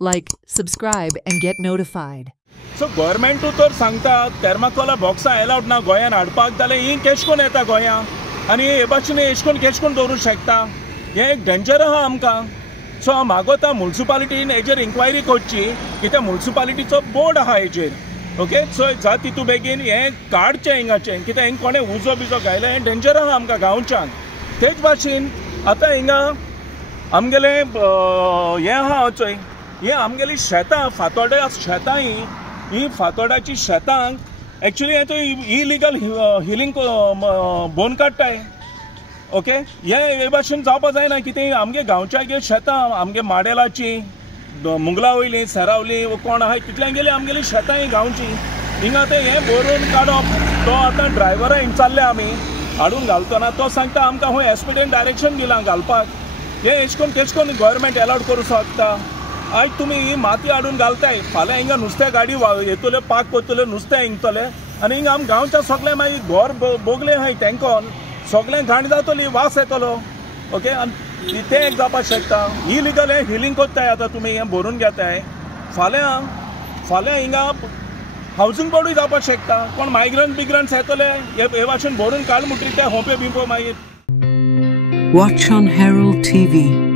Like, subscribe, and get notified. So government तर सांगता थर्माकोला बॉक्सां allowed ना गोंयान हाडपाक जाल्यार ही केश कोन येता गोंयां आनी हे भाशेन एश कोन केश कोन दवरूंक शकता हें एक डेंजर आहा आमकां सो हांव मागोता म्युनिसिपालिटीन हेजेर इन्क्वायरी करची कित्याक म्युनिसिपालिटीचो बोर्ड आहा हेजेर ओके सो जा तितू बेगीन हें काडचें हिंगाचें कित्याक हिंग कोणें उजो बिजो घायला हें डेंजर आहा आमकां गांवच्यान तेच भाशेन आतां हिंगा आमगेलें हें आहा चोय हें आमगेलीं शेतां फातोड्या शेतां ही फातोड्याची शेतांक एक्चुअली हे तो इलिगल हिलिंग बोन काडटाय ओके हे भाशेन जावपा जायना कितें आमगे गांवच्या शेतां आमगे माडेलाची मुंगला वयलीं सेरावलीं कोण आहाय तितल्यान गेली आमगेलीं शेतां ही गांवची हिंगा ते हें भरून काडप तो आतां ड्रायव्हरा हिंग चालले आमी हाडून घालतना तो सांगता आमकां हूंय एसपीडीन डायरेक्शन दिलां घालपाक हे एश कोन तेश कोन गव्हर्मेंट अलाउड करूं शकता आज तुमी ही माती हाडून घालताय फाल्यां हिंगा नुस्त्या गाडी येतले पाक करतले नुस्तें हिंगतले आनी हिंगा आम गांवच्या सगळे मागीर घर बोगले आहाय तेंकोन सगळें घाण जातली वास येतलो ओके आनी तें एक जावपाक शकता इलिगल हें हिलिंग कोत्ताय आतां तुमी हें भरून घेताय फाल्यां हिंगा हावजींग बोर्डूय जावपाक शकता कोण मायग्रंट्स येतले हे भाशेन भरून काड म्हणटरी ते होंपे बिंपो मागीर Watch on Herald TV.